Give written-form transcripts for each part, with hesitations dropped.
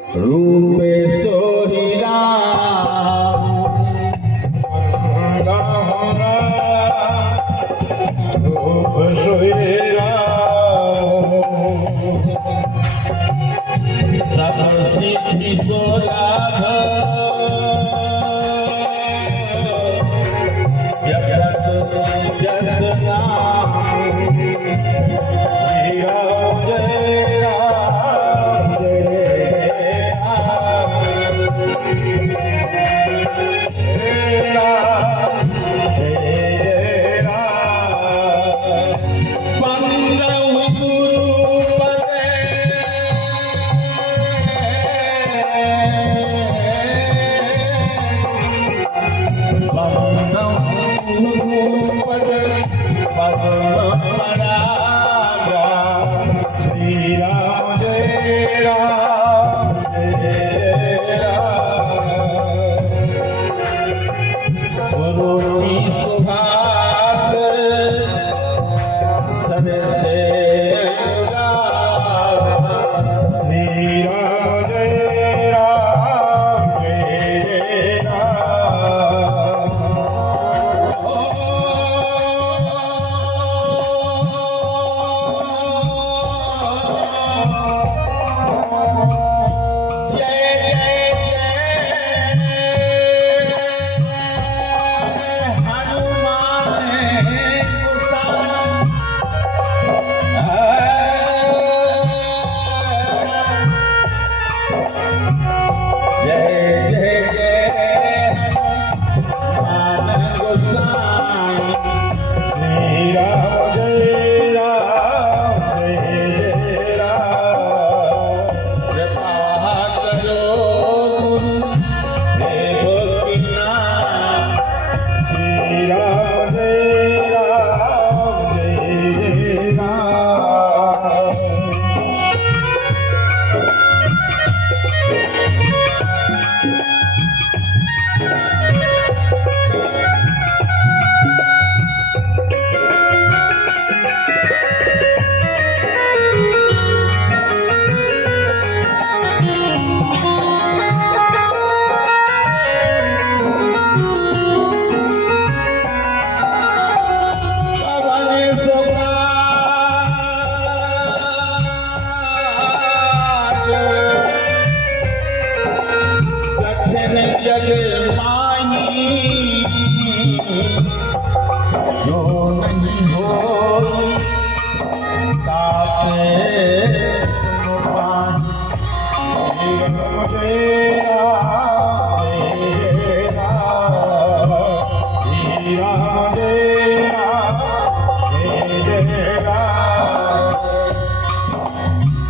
रूपे सोहि राम रूप सोहि राम सब सिद्धि सो लाभ जगत जस नाम जो नहीं होई ताते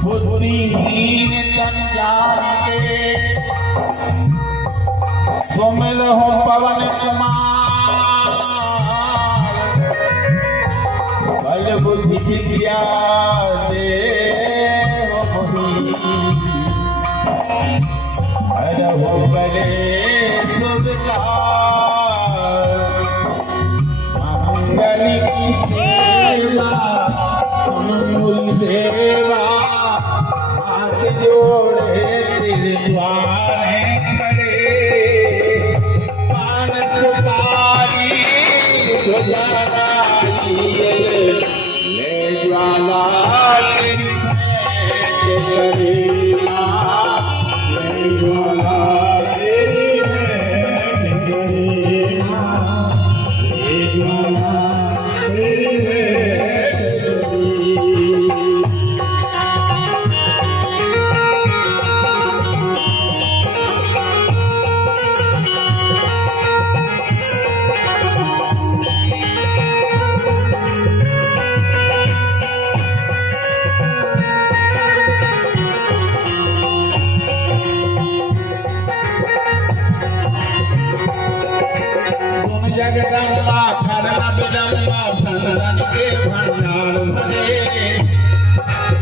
बुद्धिहीन तन जान के सुमिर हो पवन कुमार बल बुद्धि विद्या दे हर हो बले सुविकार मंगल की सेवा मूल देवा हाथ जोड़े तेरे द्वार खड़े पान सुपारी ले ज्वाला तेरी करे ले ज्वाला तेरी करे ले ज्वाला तेरी जगदम्बा धरना विडम्बा संतन के भंडार भरे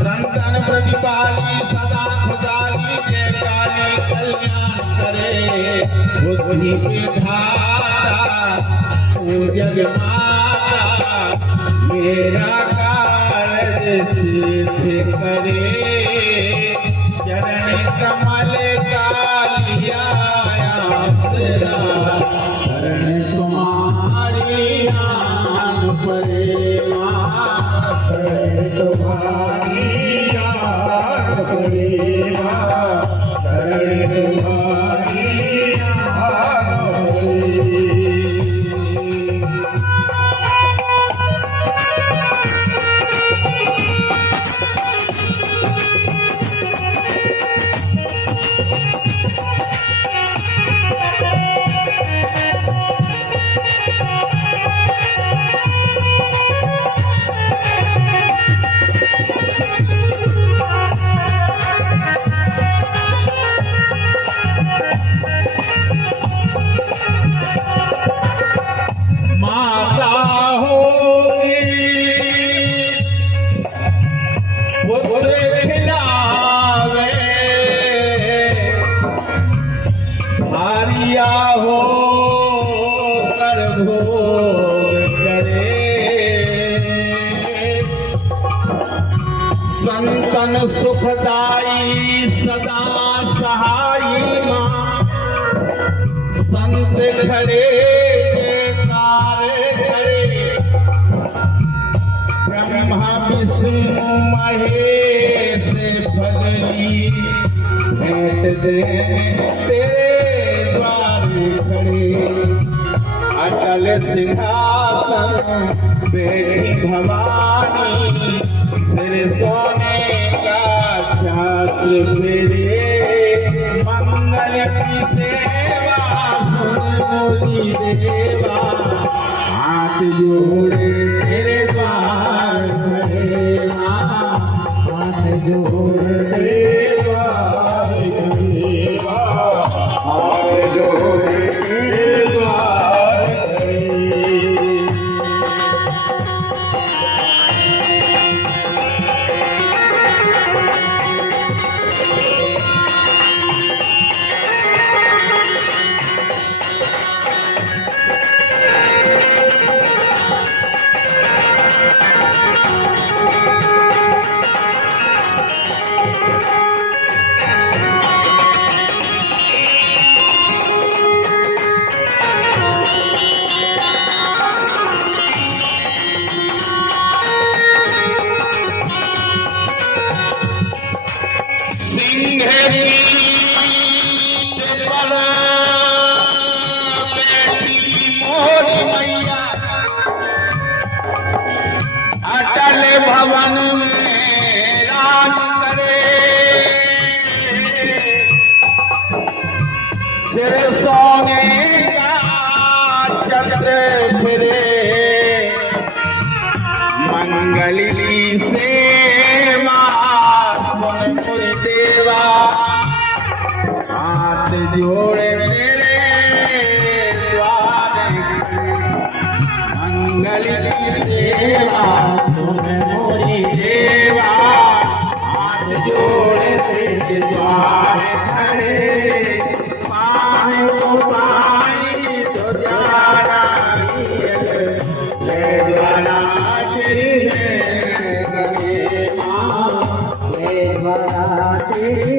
संतन प्रतिपाली सदा खुदाली जय काली कल्याण करे बुद्धि विधाता ओ जग माता मेरा कार्य सिद्ध करे चरण कमल संतन सुखदाई सदा सहाई मां, संत खड़े जयकार करे, ब्रह्मा विष्णु महेश फलनी भेंट देने तेरे द्वार खड़े। अटल सिंहासन बेटी भवानी, सिर सोने का छात्र मेरे, मंगल की सेवा सुन मोदी देवा, हाथ जोड़े तेरे द्वार खड़े, हाथ जोड़े तेरे द्वार खड़े, हाथ जोड़े तेरे द्वार खड़े। अटल भवन में राज करे, सिर सोने का चक्र फिरे, मंगल की सेवा सुन मुनि देवा, हाथ जोड़े मेरे द्वार, मंगल की सेवा सुन मोरी देवा, हाथ जोड़े तेरे द्वार खड़े, पायो पाई तो जाना ले जाना तेरी है मां, ले जाना तेरी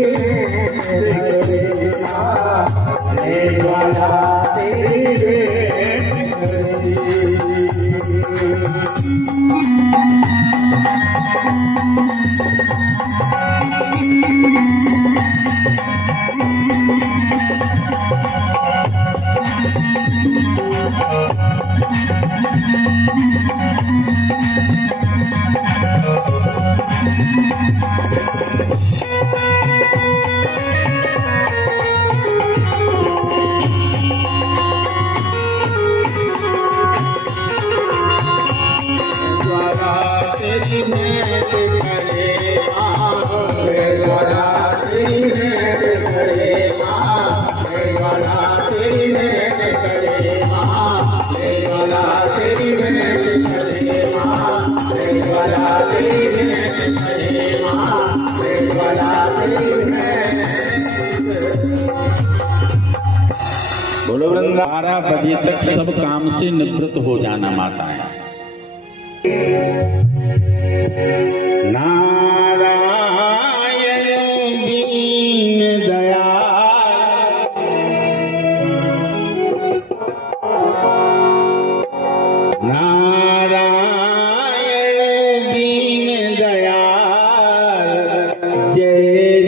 बोलो वृंदा 12 बजे तक सब काम से निवृत्त हो जाना माताएं। नारायण दीन दयाल, नारायण दीन दयाल, जय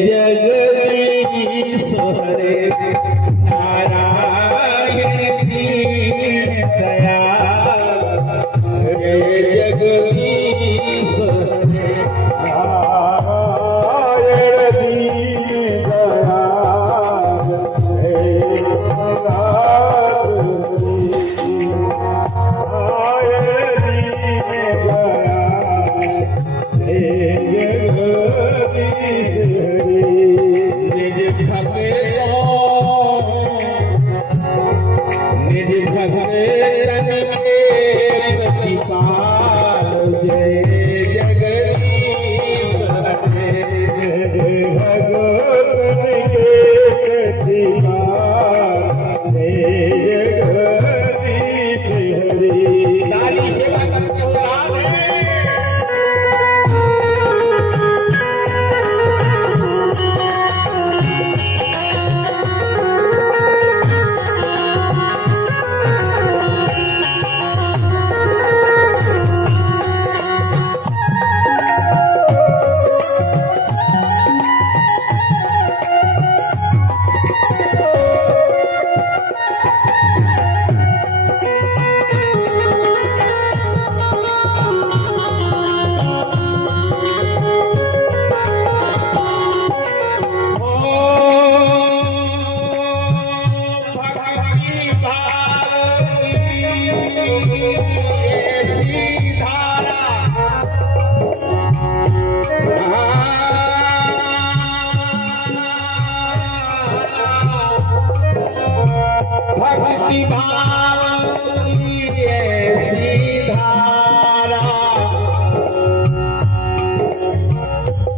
जगदीश हरे, नारायण दीन दयाल, जय जगदीश हरे, नारायण दीन दयाल, जय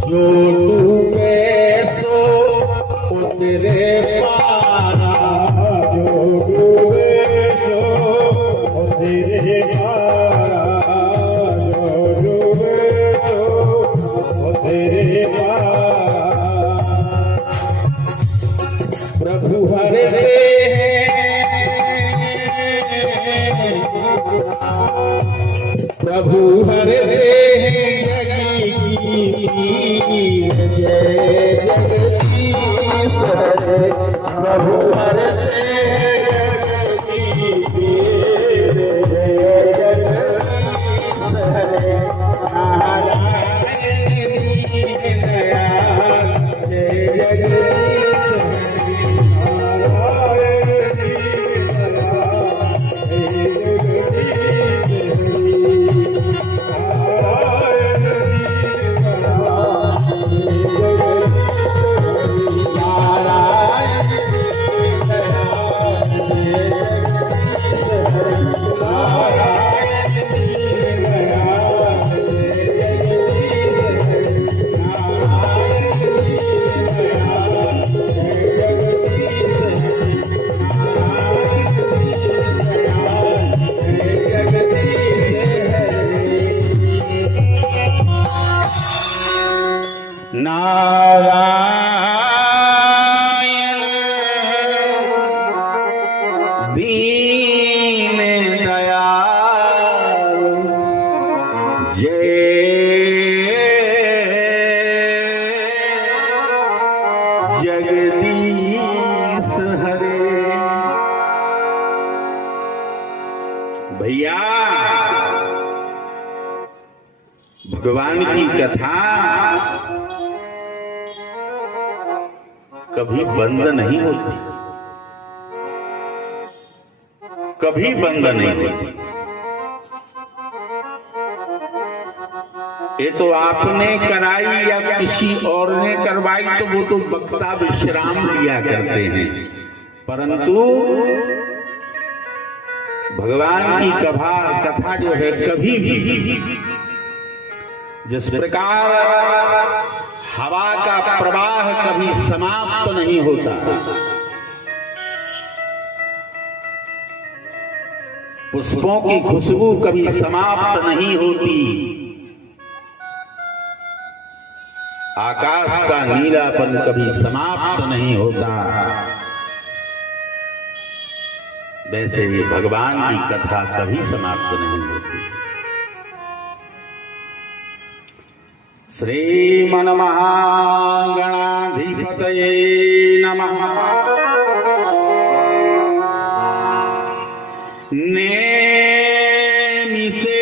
जो डूबे सो उतरे पारा, जो डूबे सो उतरे पारा, जो डूबे सो उतरे पारा। प्रभु हरे प्रभु हरे जगदीश हरे, प्रभु हरे नारायण दीन दयाल जय जगदीश हरे। भैया भगवान की कथा कभी बंद नहीं होती, कभी बंद नहीं होती। ये तो आपने कराई या किसी और ने करवाई तो वो तो वक्ता विश्राम लिया करते हैं, परंतु भगवान की कथा जो है कभी भी, जिस प्रकार हवा का प्रवाह कभी समाप्त नहीं होता, पुष्पों की खुशबू कभी समाप्त नहीं होती, आकाश का नीलापन कभी समाप्त नहीं होता, वैसे ही भगवान की कथा कभी समाप्त नहीं होती। श्रीमन्महागणाधिपतये नमः। नेमिषे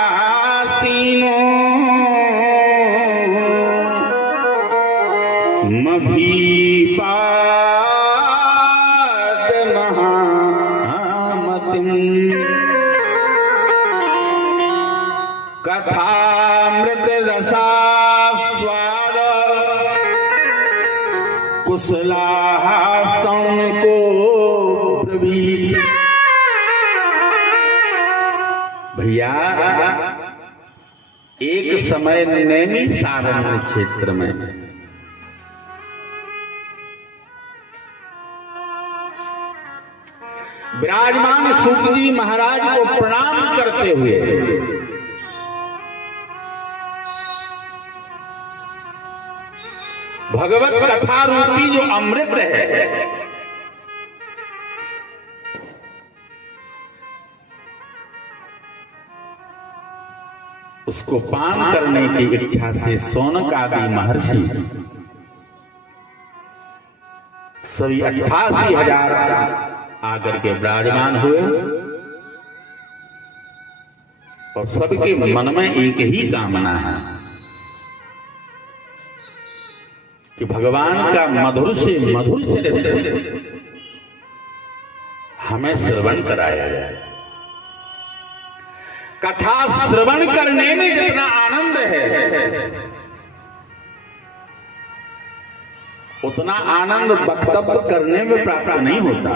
सूतमासीनो मभीपाद महामतिम् कथामृत रसास्वाद कुशलाहासं को ब्रवीत। भैया एक समय नैमिषारण्य क्षेत्र में विराजमान सूत जी महाराज को प्रणाम करते हुए भगवत कथा रूपी जो अमृत है उसको पान करने की इच्छा से सौनक आदि महर्षि सभी 88,000 आकर के विराजमान हुए और सबके मन में एक ही कामना है कि भगवान का मधुर से मधुर चरित्र हमें श्रवण कराया जाए। कथा श्रवण करने में जितना आनंद है उतना आनंद वक्तव्य करने में प्राप्त नहीं होता।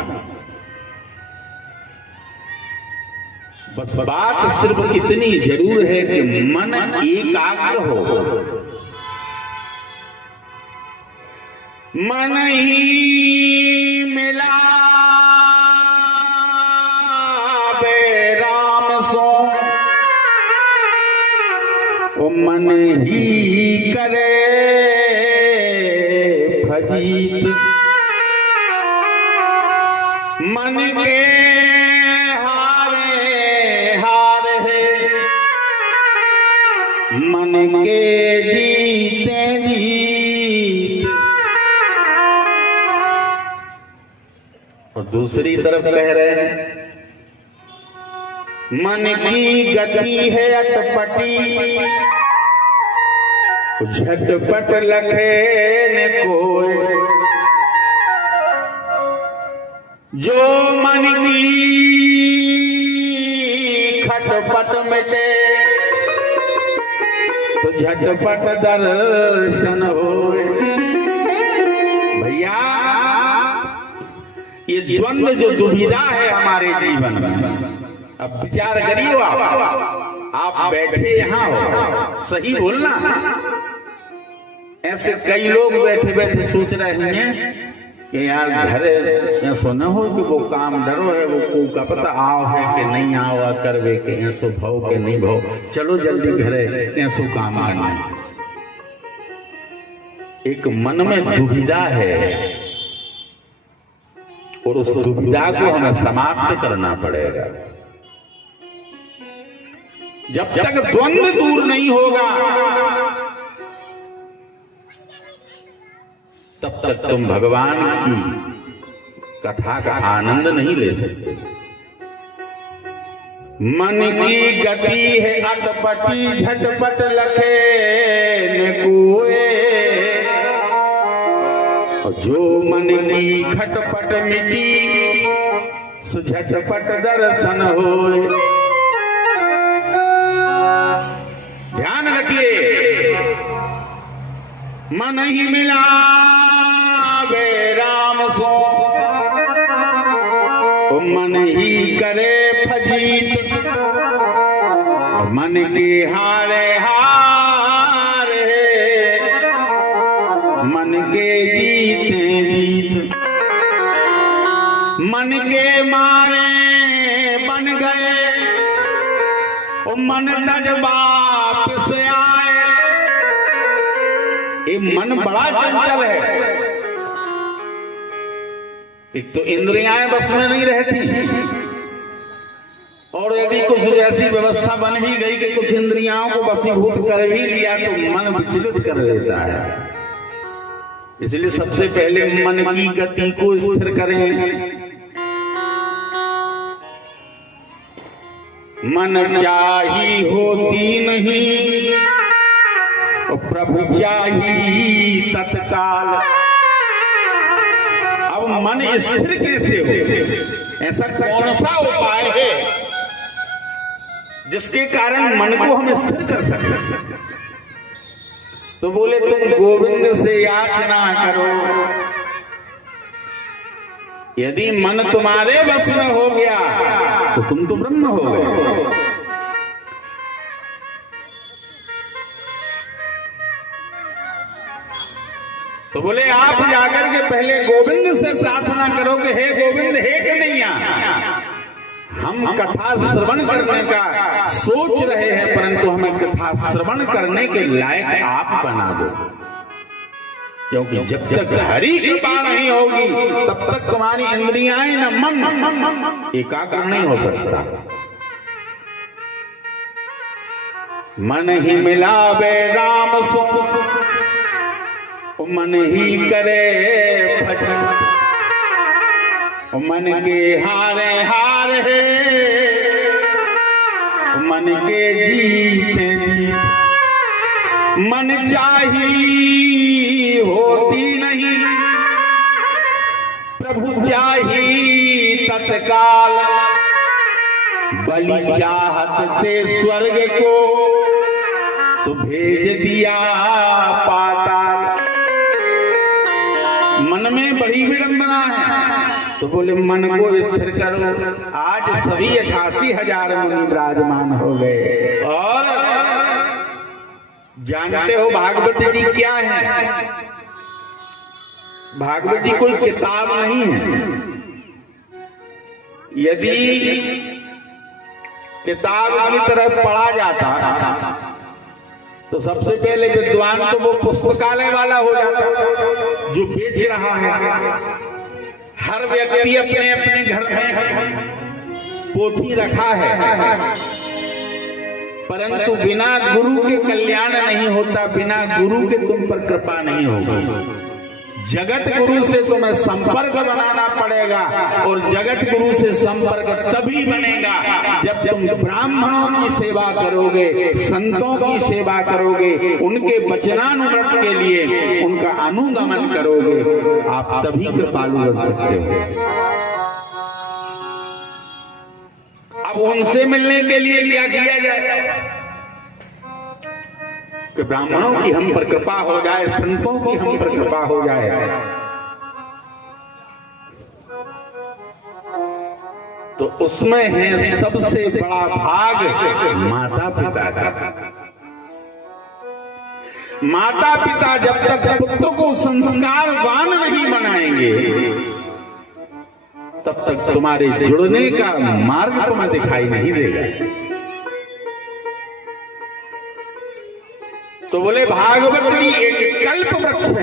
बस बात सिर्फ इतनी जरूर है कि मन एकाग्र हो। मन ही मिला बे राम सो, ओ मन ही करे फजीत। मन के हारे हार है, मन के जीते जीत। और दूसरी तरफ कह रहे हैं मन की गति है अटपटी, झटपट लखे न कोई। जो मन की खटपट मिटे, तो झटपट दर्शन होए। भैया ये द्वंद्व जो दुविधा है हमारे जीवन में, अब विचार करिए। आप बैठे यहां हो, सही बोलना। ऐसे कई लोग बैठे बैठे सोच रहे हैं कि यार घरे ऐसो न हो कि वो काम डरो है, वो को का पता आओ है कि नहीं आओ करवे के ऐसो भाव के नहीं भाव, चलो जल्दी घरे ऐसो काम करना। एक मन में दुविधा है और उस दुविधा को हमें समाप्त करना पड़ेगा। जब तक द्वंद्व दूर नहीं होगा तब तक तुम भगवान की कथा का आनंद नहीं ले सकते। मन की गति है अटपटी, झटपट लखे न कोए। जो मन की खटपट मिटी, सो झटपट दर्शन होए। ध्यान रखिए, मन ही मिला वे राम सो, मन ही करे फजीत। मन के हारे हार है, मन के जीते जीत। मन के मारे बन गए, ओ मन तज वापिस आए। ये मन बड़ा चंचल है। एक तो इंद्रियाएं बस में नहीं रहती, और यदि कुछ ऐसी व्यवस्था बन भी गई कि कुछ इंद्रियाओं को वशीभूत कर भी लिया तो मन विचलित कर लेता है। इसलिए सबसे पहले मन की गति को स्थिर करें। मन चाही होती नहीं, प्रभु चाही तत्काल। अब मन स्थिर कैसे हो? ऐसा कौन सा उपाय है जिसके कारण मन को हम स्थिर कर सकते? तो बोले तुम गोविंद से याचना करो। यदि मन तुम्हारे वश में हो गया तो तुम तो ब्रह्म हो गए। तो बोले आप जाकर के पहले गोविंद से प्रार्थना करो कि हे गोविंद, हे कन्हैया, हम कथा श्रवण करने का सोच रहे हैं, परंतु हमें कथा श्रवण करने के लायक आप बना दो। क्योंकि जब तक हरि कृपा नहीं होगी तब तक तुम्हारी इंद्रियां न मन एकाग्र नहीं हो सकता। मन ही मिलावे राम सो, मन ही करे भजन। मन के हारे हार है, मन के जीते जीत। मन चाही होती नहीं, प्रभु चाही तत्काल। बलि चाहत ते स्वर्ग को, सो भेज दिया पाताल। मन में बड़ी विडंबना है। तो बोले मन को स्थिर करो। आज सभी 88,000 मुनि विराजमान हो गए। और जानते हो भागवत जी क्या है? भागवत जी कोई किताब नहीं है। यदि किताब की तरफ पढ़ा जाता तो सबसे पहले विद्वान तो वो पुस्तकालय वाला हो जाता जो बेच रहा है। हर व्यक्ति अपने अपने घर में पोथी रखा है, परंतु बिना गुरु के कल्याण नहीं होता, बिना गुरु के तुम पर कृपा नहीं होगी। जगत गुरु से तुम्हें संपर्क बनाना पड़ेगा, और जगत गुरु से संपर्क तभी बनेगा जब तुम ब्राह्मणों की सेवा करोगे, संतों की सेवा करोगे, उनके वचनानुव्रत के लिए उनका अनुगमन करोगे। आप तभी कृपालु बन सकते हो। अब उनसे मिलने के लिए क्या किया जाए कि ब्राह्मणों की हम पर कृपा हो जाए, संतों की हम पर कृपा हो जाए। तो उसमें है सबसे बड़ा भाग माता पिता का। माता पिता जब तक पुत्र को संस्कारवान नहीं बनाएंगे तब तक तुम्हारे जुड़ने का मार्ग तुम्हें दिखाई नहीं देगा। तो बोले भागवत जी एक कल्प वृक्ष है।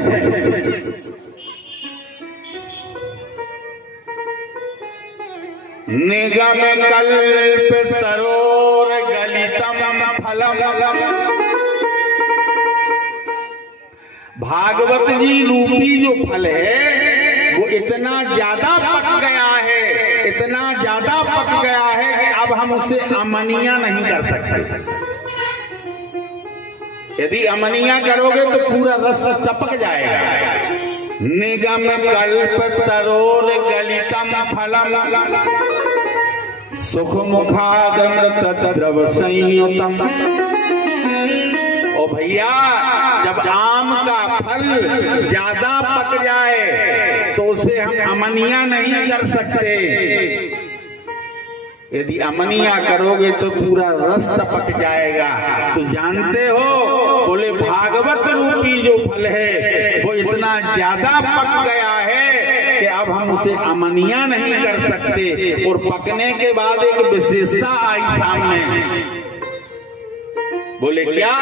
निगम कल्प तरोर गलितम फलम। भागवत जी रूपी जो फल है वो इतना ज्यादा पक गया है, इतना ज्यादा पक गया है कि अब हम उसे अमनिया नहीं कर सकते। यदि अमनिया करोगे तो पूरा रस टपक जाएगा। निगम कल्प तरोर गलितम फलम सुख मुखादमृत द्रव संयुतम। ओ भैया, जब आम का फल ज्यादा पक जाए तो उसे हम अमनिया नहीं कर सकते। यदि अमनिया करोगे तो पूरा रस टपक जाएगा। तो जानते हो, बोले भागवत रूपी जो फल है वो इतना ज्यादा पक गया है कि अब हम उसे अमनिया नहीं कर सकते। और पकने के बाद एक विशेषता आई सामने। बोले क्या?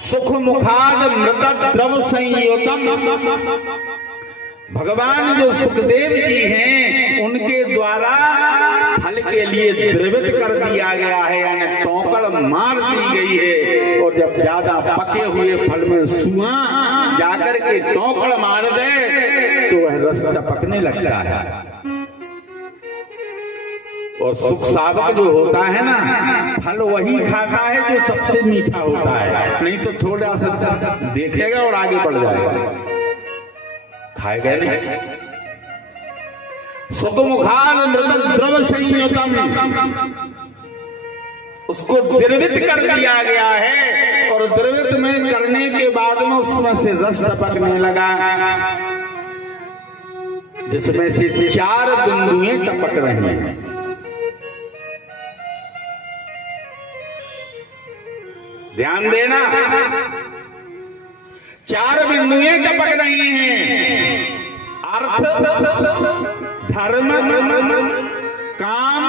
सुख मुखाद मृत द्रव संयुतम। भगवान जो सुखदेव जी हैं उनके द्वारा फल के लिए द्रवित कर दिया गया है, यानी टोकड़ मार दी गई है। और जब ज्यादा पके हुए फल में सुआ जाकर के टोकड़ मार दे तो वह रस टपकने लगता है। और सुख सावक जो होता है ना, फल वही खाता है जो सबसे मीठा होता है, नहीं तो थोड़ा सा देखेगा और आगे बढ़ जाएगा। खाएगा नहीं। सुख मुखाद मृत द्रव संयुतम, उसको द्रवित कर दिया गया है। और द्रवित में करने के बाद में उसमें से रस टपकने लगा, जिसमें से 4 बिंदुएं टपक रही हैं। ध्यान देना, 4 बिंदुएं टपक रही हैं। अर्थ, धर्म, काम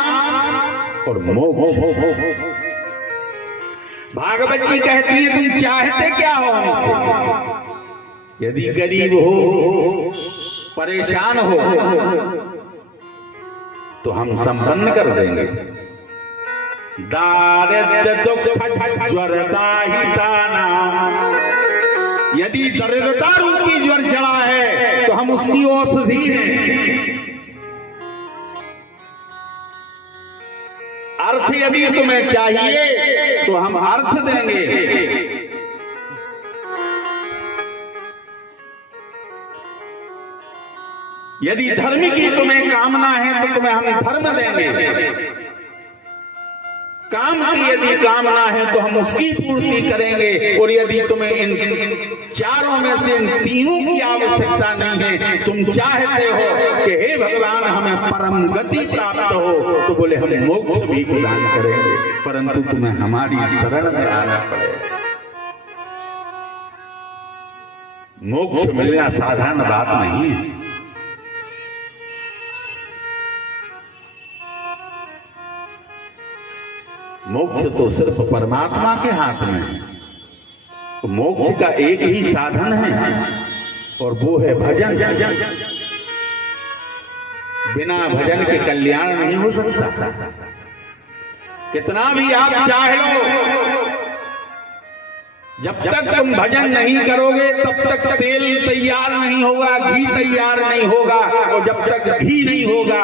और मोक्ष। भागवत जी कहती है तुम चाहते क्या हो हमसे? यदि गरीब हो, परेशान हो तो हम संपन्न कर देंगे। दारिद्र्य दुख ज्वरदाहिता नाम। यदि दरिद्रता रूपी ज्वर चढ़ा है तो हम उसकी औषधि हैं। अर्थ यदि तुम्हें चाहिए तो हम अर्थ देंगे। यदि धर्म की तुम्हें कामना है तो तुम्हें हम धर्म देंगे। काम की यदि कामना है तो हम उसकी पूर्ति करेंगे, और यदि तुम्हें इन चारों में से इन तीनों की आवश्यकता नहीं है, तुम चाहते हो कि हे भगवान हमें परम गति प्राप्त हो, तो बोले हम मोक्ष भी प्रदान करेंगे, परंतु तुम्हें हमारी शरण में आना पड़ेगा। मोक्ष मिलना साधारण बात नहीं है। मोक्ष तो सिर्फ परमात्मा के हाथ में है। तो मोक्ष का एक ही साधन है और वो है भजन। बिना भजन के कल्याण नहीं हो सकता। कितना भी आप चाह लो, जब तक तुम भजन नहीं करोगे तब तक तेल तैयार नहीं होगा, घी तैयार नहीं होगा, और जब तक घी नहीं होगा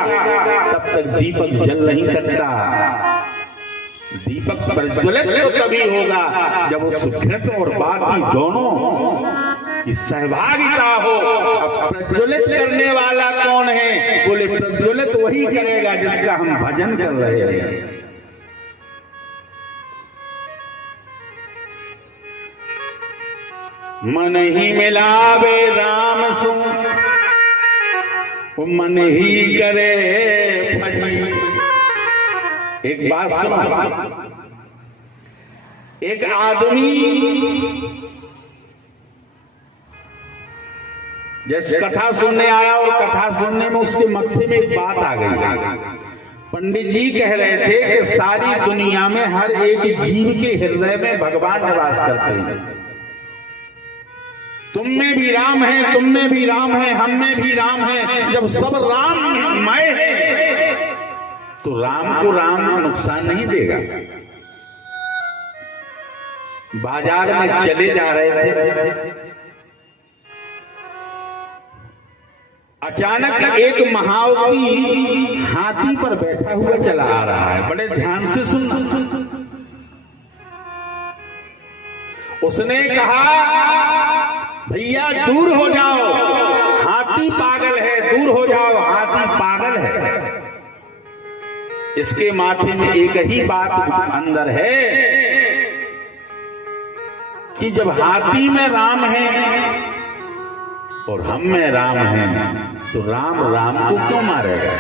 तब तक दीपक जल नहीं सकता। दीपक प्रज्वलित तो तभी होगा जब उस घृत और बाकी दोनों की सहभागिता हो। अब प्रज्वलित करने वाला कौन है? बोले प्रज्वलित वही करेगा जिसका हम भजन कर रहे हैं। मन ही मिलावे राम सु, मन ही करे भजी। एक बात सुनो, एक आदमी जैसे कथा सुनने आया और कथा सुनने में उसके मत्थे में एक बात आ गई। पंडित जी कह रहे थे कि सारी दुनिया में हर एक जीव के हृदय में भगवान निवास करते हैं। तुम में भी राम है, तुम में भी राम है, हम में भी राम है। जब सब राममय है तो राम को राम नुकसान नहीं देगा। बाजार में चले जा रहे थे, अचानक एक महावती हाथी पर बैठा हुआ चला आ रहा है। बड़े ध्यान से सुनना। उसने कहा भैया दूर हो जाओ, हाथी पागल है, दूर हो जाओ, हाथी पागल है। इसके माथे में एक ही बात अंदर है कि जब हाथी में राम है और हम में राम है तो राम राम को क्यों मारेगा?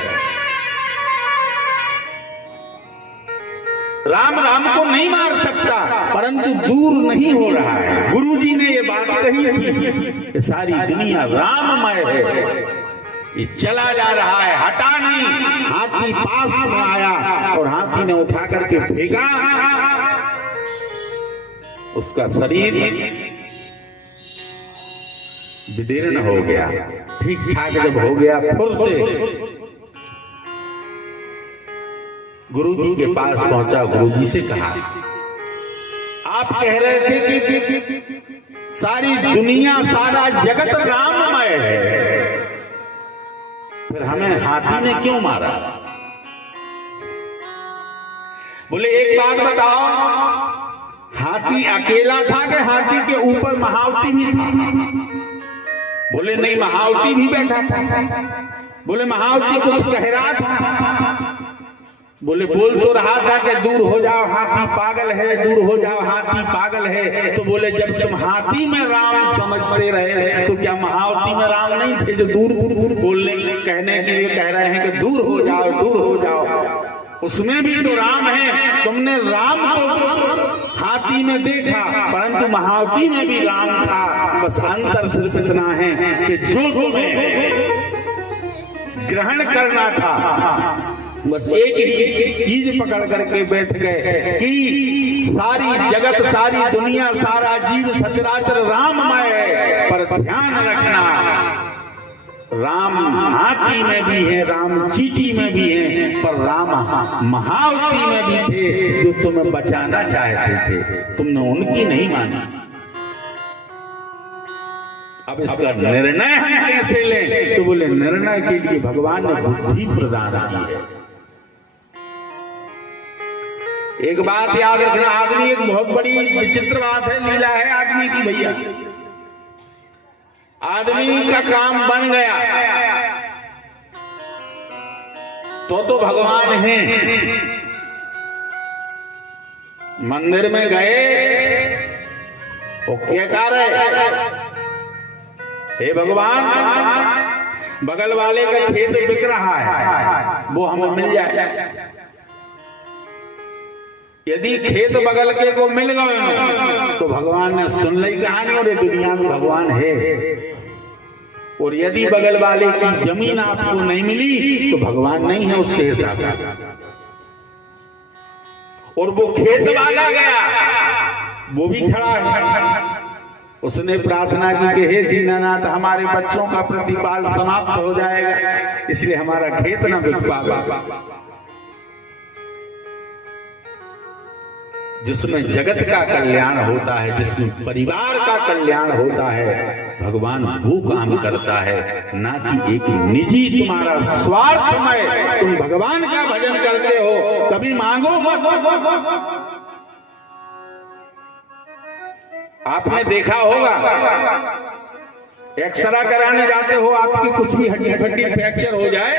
राम राम को नहीं मार सकता, परंतु दूर नहीं हो रहा है। गुरुजी ने ये बात कही थी कि सारी दुनिया राममय है, ये चला जा रहा है, हटा नहीं। हाथी पास में आया और हाथी ने उठा करके फेंका, उसका शरीर विदीर्ण हो गया। ठीक ठाक जब हो गया, फिर से गुरुजी के पास पहुंचा। गुरुजी से कहा आप कह रहे थे कि सारी दुनिया सारा जगत राममय है, फिर हमें हाथी ने क्यों मारा? बोले एक बात बताओ, हाथी अकेला था कि हाथी के ऊपर महावती भी था? बोले नहीं, महावती भी बैठा था। बोले महावती कुछ कह रहा था? बोले बोल तो रहा था कि दूर हो जाओ, हाथी पागल है, दूर हो जाओ, हाथी पागल है। तो बोले जब तुम हाथी में राम समझते रहे तो क्या महावती में राम नहीं थे जो दूर दूर बोलने कहने के लिए कह रहे हैं कि दूर हो जाओ, दूर हो जाओ? उसमें भी तो राम है। तुमने राम को हाथी में देखा, परंतु महावती में भी राम था। बस अंतर सिर्फ इतना है कि जो तुम्हें ग्रहण करना था बस एक ही चीज पकड़ करके बैठ गए कि सारी जगत, सारी दुनिया, सारा जीव सचराचर राममय है। पर ध्यान रखना, राम हाथी में भी है, राम चीटी में भी है, पर राम महावती में भी थे जो तुम्हें बचाना चाहते थे, तुमने उनकी नहीं मानी। अब इसका निर्णय हम कैसे लें? तो बोले निर्णय के लिए भगवान ने बुद्धि प्रदान की है। एक बात याद रखना, आदमी एक बहुत बड़ी विचित्र बात है, लीला है आदमी की। भैया आदमी का काम बन गया तो भगवान है, मंदिर में गए वो क्या कह रहे, हे भगवान बगल वाले का खेत बिक रहा है, वो हमें मिल जाए। यदि खेत बगल के को मिल गए तो भगवान ने सुन ली कहानी और ये दुनिया में भगवान है। और यदि बगल वाले की जमीन आपको नहीं मिली तो भगवान नहीं है उसके हिसाब से। और वो खेत वाला गया, वो भी खड़ा है, उसने प्रार्थना की कि हे दीनानाथ हमारे बच्चों का प्रतिपाल समाप्त हो जाएगा, इसलिए हमारा खेत न बिक पाएगा। जिसमें जगत का कल्याण होता है, जिसमें परिवार का कल्याण होता है, भगवान वो काम करता है, ना कि एक निजी तुम्हारा स्वार्थमय तुम भगवान का भजन करते हो। कभी मांगो मत। आपने देखा होगा एक्सरा कराने जाते हो, आपकी कुछ भी हड्डी फड्डी फ्रैक्चर हो जाए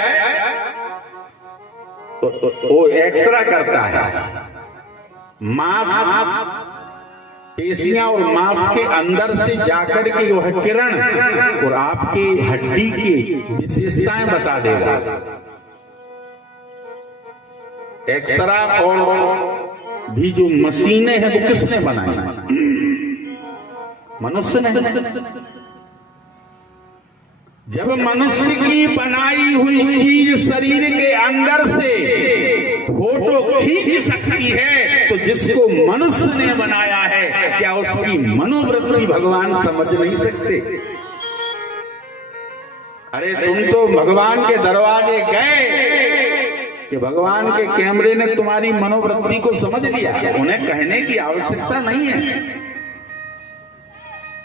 तो वो एक्सरा करता है। मांस पेशियां और मांस के अंदर से जाकर के वह किरण और आपकी हड्डी की विशेषताएं बता देगा। एक्सरा और भी जो मशीनें हैं वो किसने बनाई? मनुष्य ने। जब मनुष्य की बनाई हुई चीज शरीर के अंदर से फोटो खींच सकती है तो जिसको मनुष्य ने बनाया है क्या उसकी मनोवृत्ति भगवान समझ नहीं सकते? अरे तुम तो भगवान के दरवाजे गए कि भगवान के कैमरे ने तुम्हारी मनोवृत्ति को समझ लिया, उन्हें कहने की आवश्यकता नहीं है।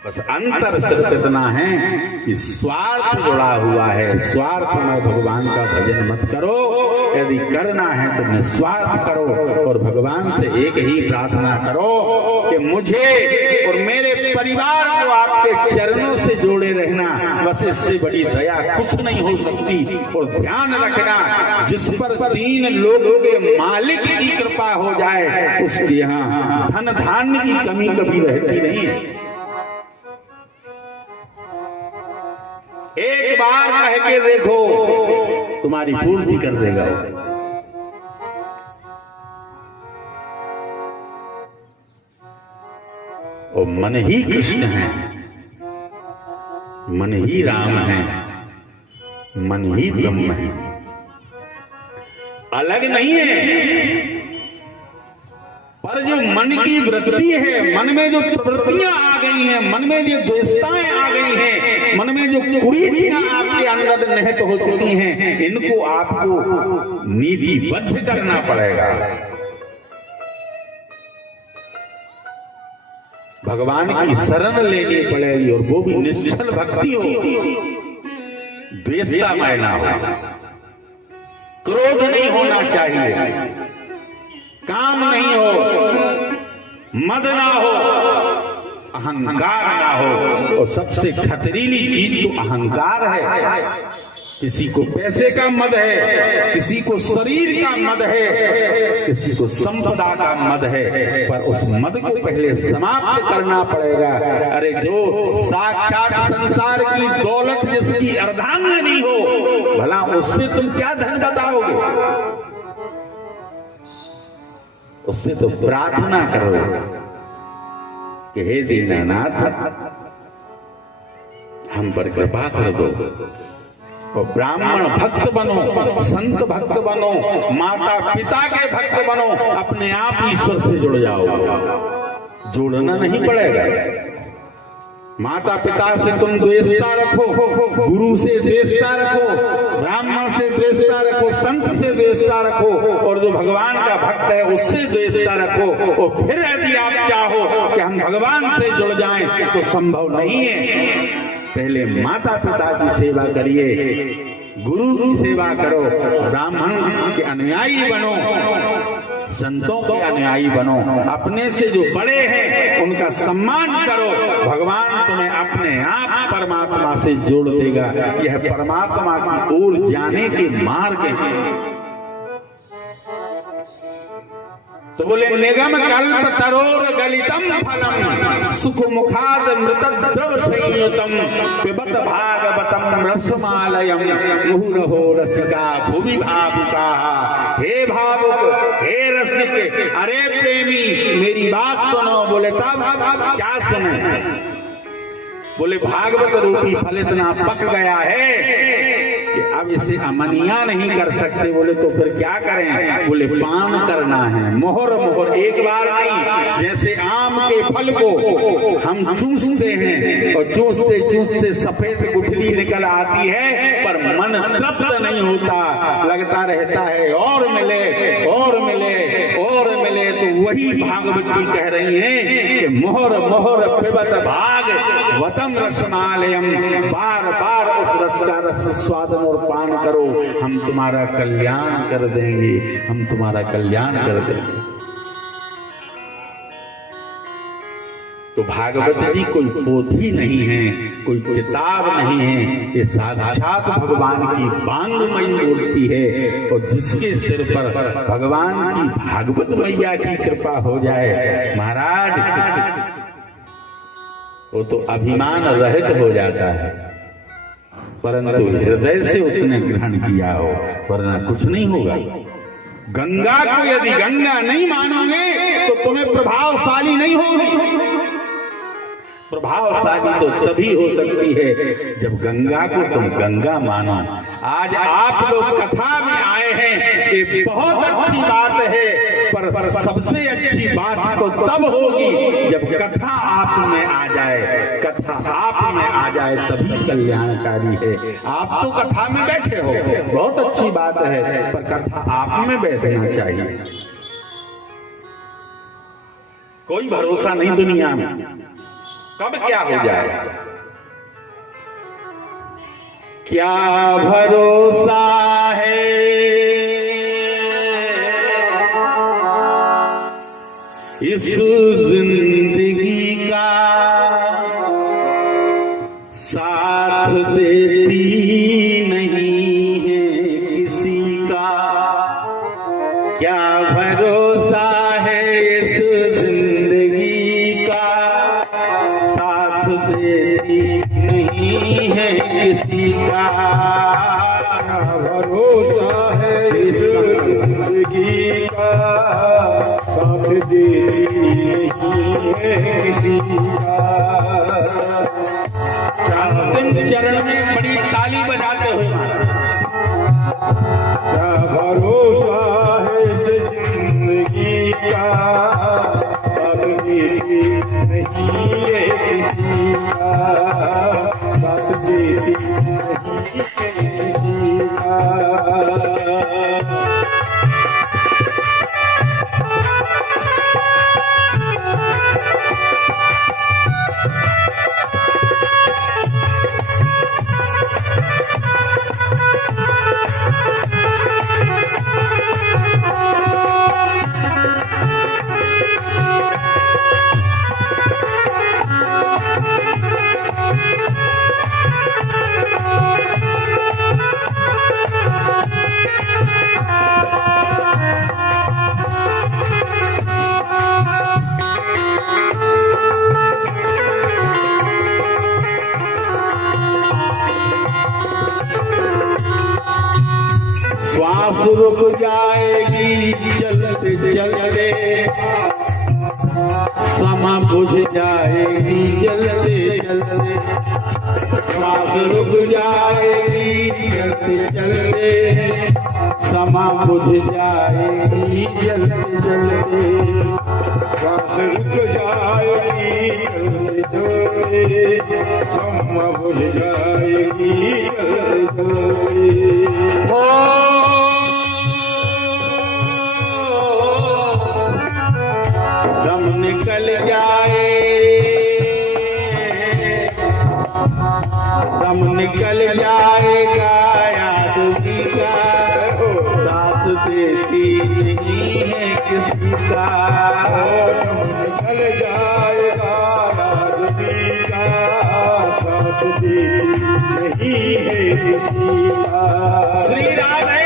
बस अंतर सिर्फ इतना है कि स्वार्थ जुड़ा हुआ है। स्वार्थ में भगवान का भजन मत करो, यदि करना है तो निस्वार्थ करो और भगवान से एक ही प्रार्थना करो कि मुझे और मेरे परिवार को आपके चरणों से जोड़े रहना, बस इससे बड़ी दया कुछ नहीं हो सकती। और ध्यान रखना, जिस पर 3 लोगों के मालिक की कृपा हो जाए उसके यहाँ धन धान्य की कमी कभी रहती नहीं है। एक बार कह के देखो तुम्हारी पूर्ति कर देगा। और मन ही कृष्ण है, मन ही राम है, मन ही ब्रह्म है, अलग नहीं है। पर जो मन की वृत्ति है, मन में जो प्रवृत्तियां आ गई हैं, मन में जो द्वेषताएं आ गई हैं, मन में जो कुरीतियां आपके अंदर निहित हो चुकी हैं, इनको आपको नीतिबद्ध करना पड़ेगा। भगवान की शरण लेनी पड़ेगी और वो भी निश्चल भक्ति हो, द्वेषतामय ना हो, क्रोध नहीं होना चाहिए, काम नहीं हो, मद ना हो, अहंकार ना हो। और सबसे खतरीली चीज तो अहंकार है। किसी को पैसे का मद है, किसी को शरीर का मद है, किसी को संपदा का मद है, पर उस मद को पहले समाप्त करना पड़ेगा। अरे जो साक्षात संसार की दौलत जिसकी अर्धांगिनी हो, भला उससे तुम क्या धन बताओगे? उससे तो प्रार्थना करो कि हे दीनानाथ हम पर कृपा कर दो। और ब्राह्मण भक्त बनो, संत भक्त बनो, माता पिता के भक्त बनो, अपने आप ईश्वर से जुड़ जाओ। जोड़ना नहीं पड़ेगा। माता पिता से तुम द्वेषता रखो, गुरु से द्वेषता रखो, ब्राह्मण से द्वेषता रखो, संत से द्वेषता रखो, और जो भगवान का भक्त है उससे द्वेषता रखो। और फिर यदि आप चाहो कि हम भगवान से जुड़ जाएं तो संभव नहीं है। पहले माता पिता की सेवा करिए, गुरु की सेवा करो, ब्राह्मण के अनुयायी बनो, संतों के अनुयायी बनो, अपने से जो बड़े हैं उनका सम्मान करो। भगवान तुम्हें अपने आप परमात्मा से जोड़ देगा। यह परमात्मा की ओर जाने के मार्ग हैं। तो बोले निगम कल्प तरोर गलितम फलम सुख मुखाद मृत द्रव संयुतम पिबत भागवतम रसमालयम मुहुरहो रसिका भुवि भावुका। हे भावुक, हे रसिक, अरे प्रेमी, मेरी बात सुनो। बोले तब क्या सुनो? बोले भागवत रूपी फल इतना पक गया है कि अब इसे अमनिया नहीं कर सकते। बोले तो फिर क्या करें? बोले पान करना है, मोहर मोहर, एक बार नहीं। जैसे आम के फल को हम चूसते हैं और चूसते चूसते सफेद गुठली निकल आती है, पर मन तृप्त नहीं होता, लगता रहता है और मिले और मिले और मिले। तो वही भागवत जी कह रही हैं कि मोहर मोहर पिबत भाग वतम रसमालयम, बार बार उस रस का रस स्वादन और पान करो, हम तुम्हारा कल्याण कर देंगे, हम तुम्हारा कल्याण कर देंगे। तो भागवत जी कोई पोथी नहीं है, कोई किताब नहीं है, ये साक्षात भगवान की वांगमयी मूर्ति है। और जिसके सिर पर भगवान की भागवत मैया की कृपा हो जाए महाराज, वो तो अभिमान रहित हो जाता है, परंतु हृदय से उसने ग्रहण किया हो, वरना कुछ नहीं होगा। गंगा को यदि गंगा नहीं मानोगे तो तुम्हें प्रभावशाली नहीं होगी। प्रभावशाली तो तभी हो सकती है जब गंगा को तुम गंगा मानो। आज आप लोग कथा में आए हैं, ये बहुत अच्छी बात है, पर सबसे अच्छी बात तो तब होगी जब कथा आप में आ जाए। कथा आप में आ जाए तभी कल्याणकारी है। आप तो कथा में बैठे हो, बहुत अच्छी बात है, पर कथा आप में बैठना चाहिए। कोई भरोसा नहीं दुनिया में कब क्या हो जाए। क्या भरोसा है इस जिंदगी का, साथ देती नहीं है किसी का। क्या भरोसा है इस जिंदगी का, साथ देती नहीं है किसी का। भरोसा है इस जिंदगी का, साथ देती नहीं है किसी का। अंतिम चरण में बड़ी ताली बजाते हुए क्या भरोसा है इस जिंदगी का, साथ देती नहीं है किसी का, साथ देती नहीं है किसी का। श्वास रुक जाएगी चलते चलते, समा बुझ जाएगी जलते जलते। श्वास रुक जाएगी चलते चलते, समा बुझ जाएगी जलते जलते। श्वास रुक जाएगी चलते चलते, समा बुझ जाएगी चलते चलते। दम निकल जाए, दम निकल जाएगा आदमी का, साथ देती नहीं है किसी का। दम निकल जाएगा आदमी का, साथ देती नहीं है किसी का। श्री राधे।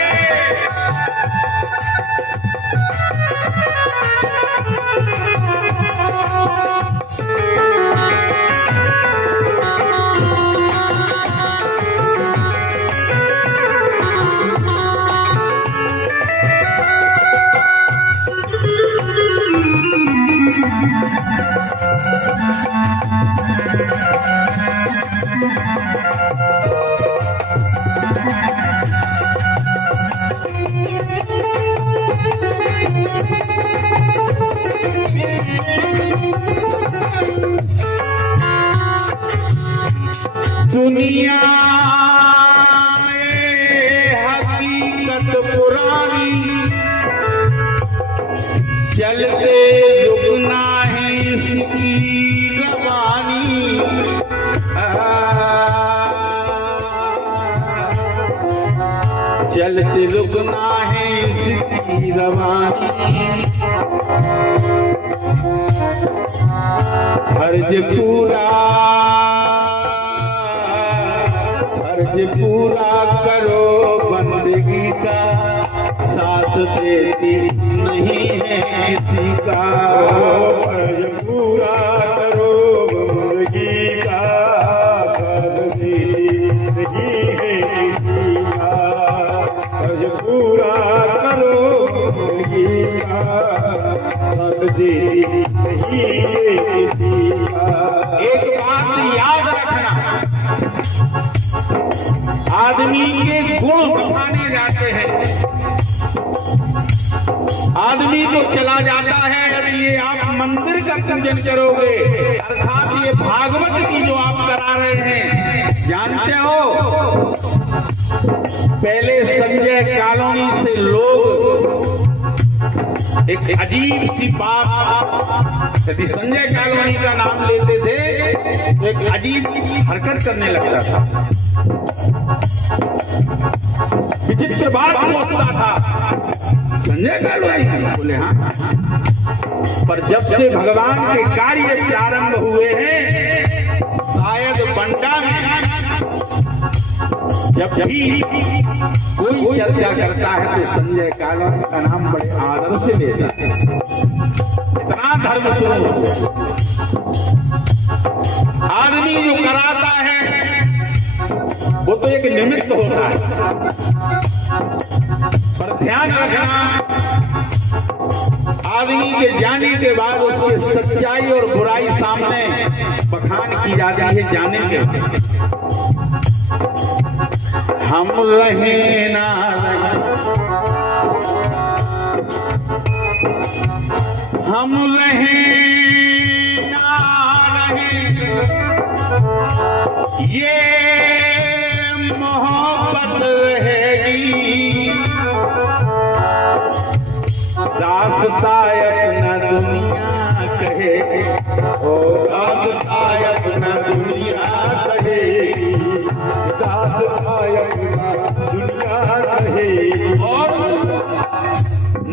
चलते रुकना है इसकी रवानी, चलते रुकना है इसकी रवानी, फर्ज पूरा करो बंदगी का, साथ देती नहीं है किसी का। फर्ज पूरा करो बंदगी का, साथ देती नहीं है किसी का। फर्ज पूरा करो बंदगी का, साथ देती नहीं है किसी का। एक बात याद रखना, आदमी के गुण बढ़ाने जाते हैं, आदमी तो चला जाता है। अगर ये आप मंदिर का पूजन करोगे, अर्थात ये भागवत की जो आप करा रहे हैं, जानते हो पहले संजय कॉलोनी से लोग एक अजीब सी बात, यदि संजय कॉलोनी का नाम लेते थे तो एक अजीब हरकत करने लगता था, विचित्र बात सोचता था। संजय कॉलोनी बोले हाँ, पर जब से भगवान के कार्य प्रारंभ हुए हैं, शायद बंडा में जब भी कोई चर्चा करता है तो संजय कॉलोनी का नाम बड़े आदर से लेता है। इतना धर्म शुरू आदमी जो कराता है वो तो एक निमित्त होता है, पर ध्यान रखना आदमी के जाने के बाद उसकी सच्चाई और बुराई सामने बखान की जाती है। जाने के हम रहे ना हम रहे ना रहे, ये मोहब्बत रहेगी, रास्ता अपना दुनिया कहे, ओ रास्ता अपना दुनिया कहेगी, रास्ता अपना दुनिया कहेगी। और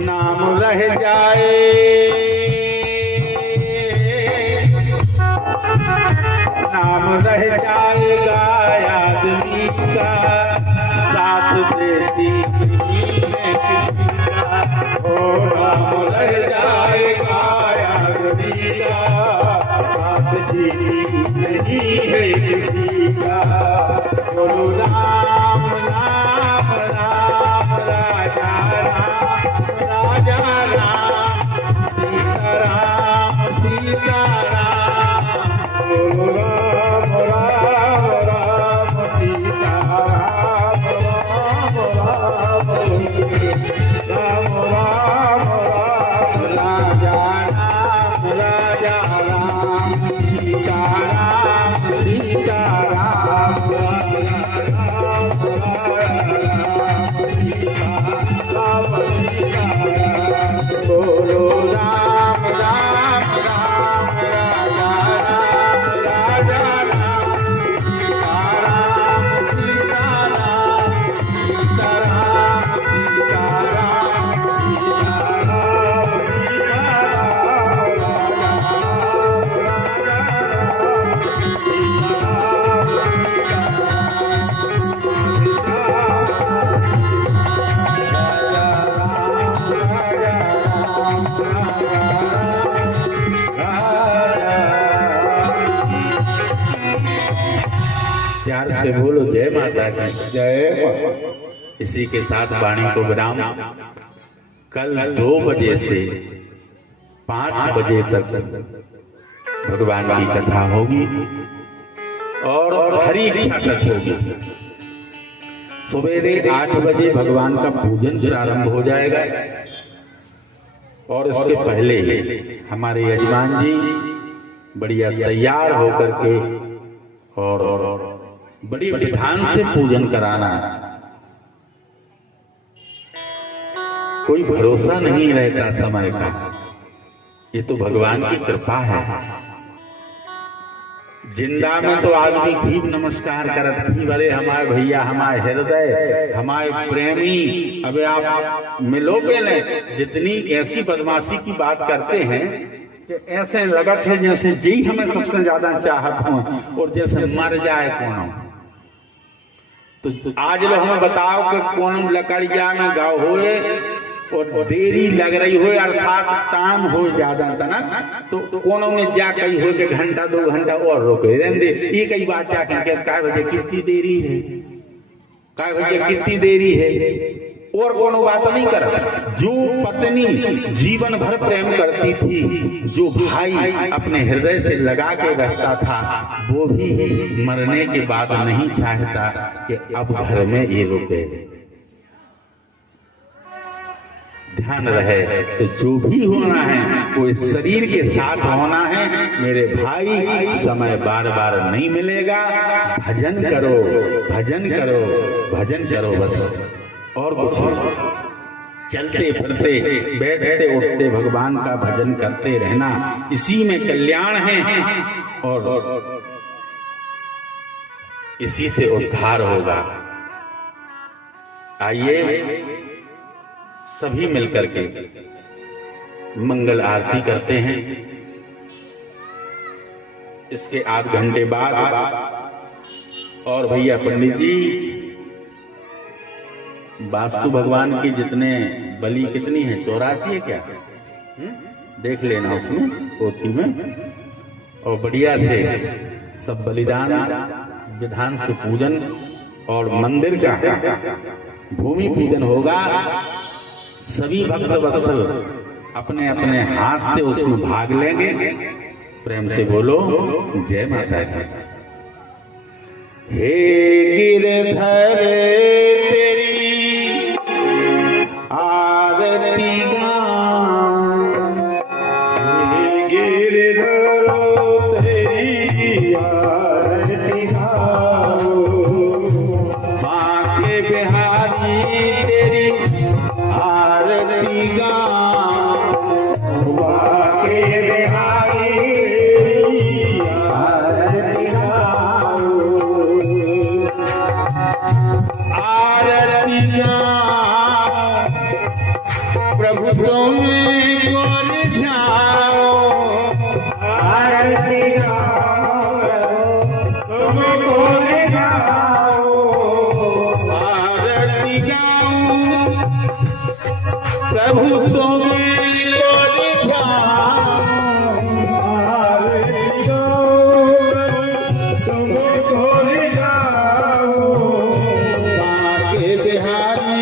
नाम रह जाए, नाम रह जाएगा आदमी का, साथ देती नहीं है किसी का। ओ नाम रह जाएगा आदमी का, साथ देती नहीं है किसी का। बोलो राम राम राम राजा राम राजा राम, सीता राम सीता राम, बोलो राम राम राम सीता राम, राम राम राम राम राम राजा राम राजा राम, सीता राम सीता राम, बोलो राम राम राम राजा राम राजा राम, सीता राम सीता राम, सीता राम सीता प्यार से बोलो जय माता की जय। इसी के साथ वाणी को विराम। कल 2 बजे से 5 बजे तक भगवान की कथा होगी और हरी इच्छा तक होगी। सवेरे 8 बजे भगवान का पूजन प्रारंभ हो जाएगा और उसके पहले हमारे यजमान जी बढ़िया तैयार होकर के और बड़ी विधान से पूजन कराना। कोई भरोसा नहीं रहता समय का, ये तो भगवान की कृपा है। जिंदा में तो आदमी खूब नमस्कार करत थी, बोले हमारे भैया, हमारे हृदय, हमारे प्रेमी। अब आप मिलोगे न, जितनी ऐसी बदमाशी की बात करते हैं कि ऐसे लगत है जैसे जी हमें सबसे ज्यादा चाहत हो और जैसे मर जाए कौन। तो आज लोग हमें बताओ कि कौन लकड़िया में गाँव होए और देरी लग रही हो, अर्थात टाइम हो ज्यादा तना, तो कोनो में जा कही हो कि घंटा 2 घंटा और रोके रहने, ये कई बात जाके काय बजे कितनी देरी है, काय बजे कितनी देरी है, और कोनो बात नहीं कर। जो पत्नी जीवन भर प्रेम करती थी, जो भाई अपने हृदय से लगा के रखता था, वो भी मरने के बाद नहीं चाहता कि अब घर में ये रुके। ध्यान रहे, तो जो भी होना है वो इस शरीर के साथ होना है मेरे भाई। समय बार बार नहीं मिलेगा, भजन करो, भजन करो, भजन करो, बस और कुछ नहीं। चलते फिरते बैठते उठते भगवान का भजन करते रहना, इसी में कल्याण है और इसी से उद्धार होगा। आइए सभी मिलकर के मंगल आरती करते हैं। इसके आध घंटे बाद और भैया पंडित जी, वास्तु भगवान की जितने बलि कितनी है, 84 है क्या? देख लेना उसमें पोथी में, और बढ़िया से सब बलिदान विधान से पूजन और मंदिर का भूमि पूजन होगा। सभी भक्त वत्सल अपने अपने हाथ से उसमें भाग लेंगे। प्रेम से बोलो जय माता दी। हे गिरधर तेरी आरती गाऊं, हे गिरधर तेरी आरती गाऊं, बांके बिहारी तेरी आरती गाऊं, बांके बिहारी आरती गाऊं, आरती गाऊं, प्रभु तुम्हें कौन ध्याओ, आरती गाऊं, तुमको गाऊं, आरती गाऊं, प्रभु तुम्हें कौन ध्याओ, आरती गाऊं, तुमको गाऊं, बांके बिहारी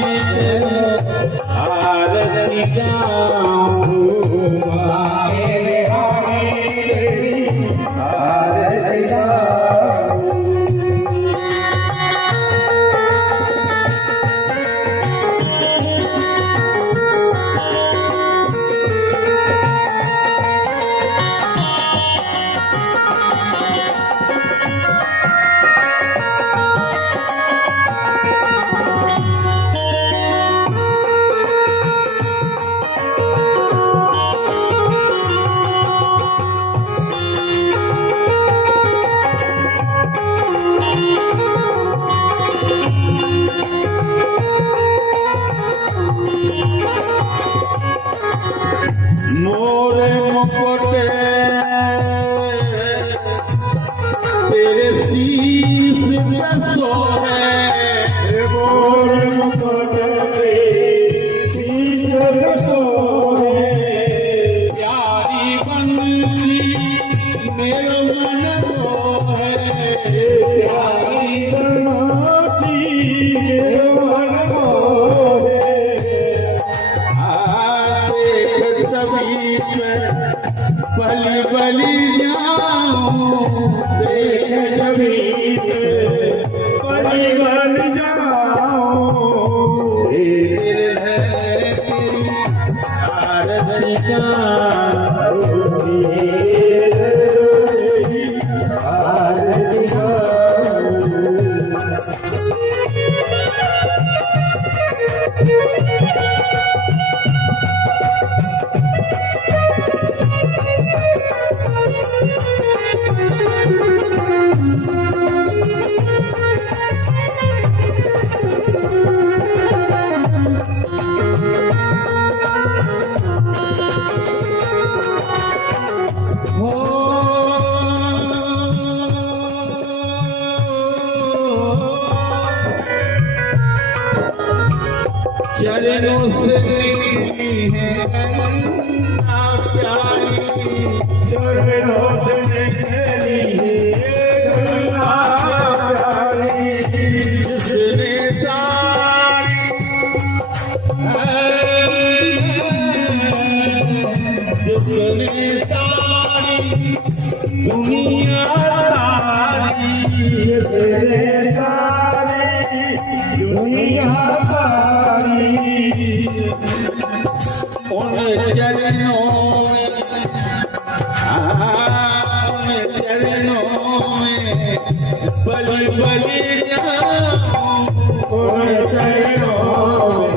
आरती गाऊं, बांके बिहारी आरती गाऊं। मोरे मुकुट तेरे शीश में सोहे, मोर मुकुट शीश में सोहे, प्यारी बंसी मेरा मन सोहे, प्यारी बंसी मेरा मन मोहे, देख सभी बलि बलि जाऊं, देख छवि बलि बलि जाऊं, तेरी आरती गाऊं, आरती गाऊं। है गंगा प्यारी, चरणों से निकली गंगा प्यारी, जिसने सारी जिसने सारी दुनिया तारी, जिसने सारी दुनिया सारी उन चरणों में उन चरणों में बलि बलि जाऊं, उन चरणों में